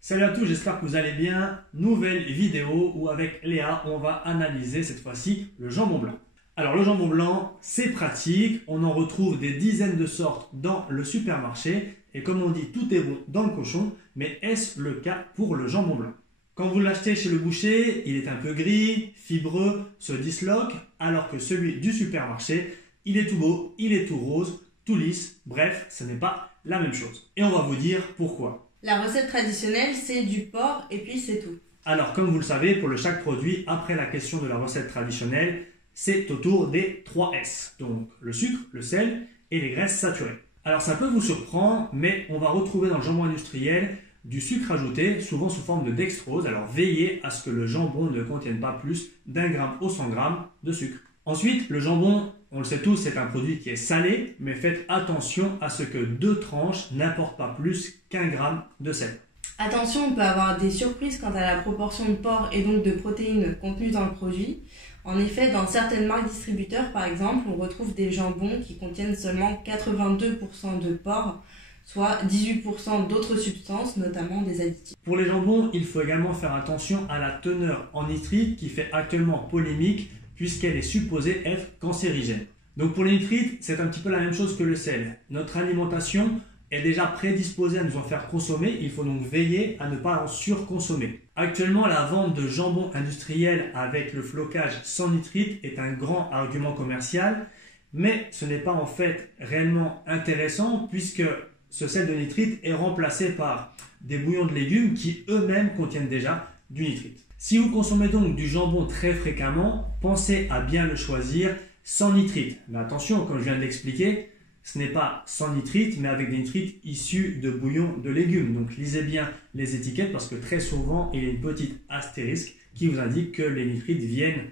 Salut à tous, j'espère que vous allez bien. Nouvelle vidéo où avec Léa, on va analyser cette fois-ci le jambon blanc. Alors le jambon blanc, c'est pratique, on en retrouve des dizaines de sortes dans le supermarché et comme on dit, tout est bon dans le cochon, mais est-ce le cas pour le jambon blanc? Quand vous l'achetez chez le boucher, il est un peu gris, fibreux, se disloque, alors que celui du supermarché, il est tout beau, il est tout rose, tout lisse, bref, ce n'est pas la même chose. Et on va vous dire pourquoi. La recette traditionnelle, c'est du porc et puis c'est tout. Alors, comme vous le savez, pour chaque produit, après la question de la recette traditionnelle, c'est autour des 3 S. Donc, le sucre, le sel et les graisses saturées. Alors, ça peut vous surprendre, mais on va retrouver dans le jambon industriel du sucre ajouté, souvent sous forme de dextrose. Alors, veillez à ce que le jambon ne contienne pas plus d'1 gramme au 100 grammes de sucre. Ensuite, le jambon, on le sait tous, c'est un produit qui est salé, mais faites attention à ce que 2 tranches n'apportent pas plus qu'1 gramme de sel. Attention, on peut avoir des surprises quant à la proportion de porc et donc de protéines contenues dans le produit. En effet, dans certaines marques distributeurs, par exemple, on retrouve des jambons qui contiennent seulement 82% de porc, soit 18% d'autres substances, notamment des additifs. Pour les jambons, il faut également faire attention à la teneur en nitrite qui fait actuellement polémique puisqu'elle est supposée être cancérigène. Donc pour les nitrites, c'est un petit peu la même chose que le sel. Notre alimentation est déjà prédisposée à nous en faire consommer, il faut donc veiller à ne pas en surconsommer. Actuellement, la vente de jambon industriel avec le flocage sans nitrite est un grand argument commercial, mais ce n'est pas en fait réellement intéressant puisque ce sel de nitrite est remplacé par des bouillons de légumes qui eux-mêmes contiennent déjà du nitrite. Si vous consommez donc du jambon très fréquemment, pensez à bien le choisir sans nitrite. Mais attention, comme je viens de l'expliquer, ce n'est pas sans nitrite, mais avec des nitrites issus de bouillons de légumes. Donc lisez bien les étiquettes parce que très souvent, il y a une petite astérisque qui vous indique que les nitrites viennent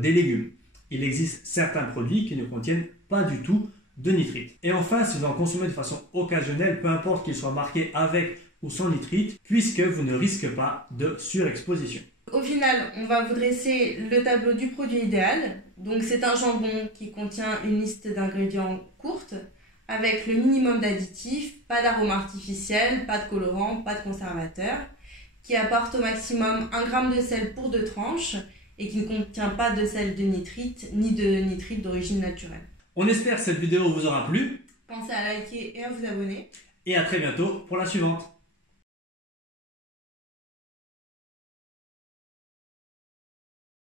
des légumes. Il existe certains produits qui ne contiennent pas du tout de nitrite. Et enfin, si vous en consommez de façon occasionnelle, peu importe qu'il soit marqué avec ou sans nitrite, puisque vous ne risquez pas de surexposition. Au final, on va vous dresser le tableau du produit idéal. Donc c'est un jambon qui contient une liste d'ingrédients courte, avec le minimum d'additifs, pas d'arôme artificiel, pas de colorant, pas de conservateur, qui apporte au maximum 1 g de sel pour 2 tranches et qui ne contient pas de sel de nitrite ni de nitrite d'origine naturelle. On espère que cette vidéo vous aura plu. Pensez à liker et à vous abonner. Et à très bientôt pour la suivante.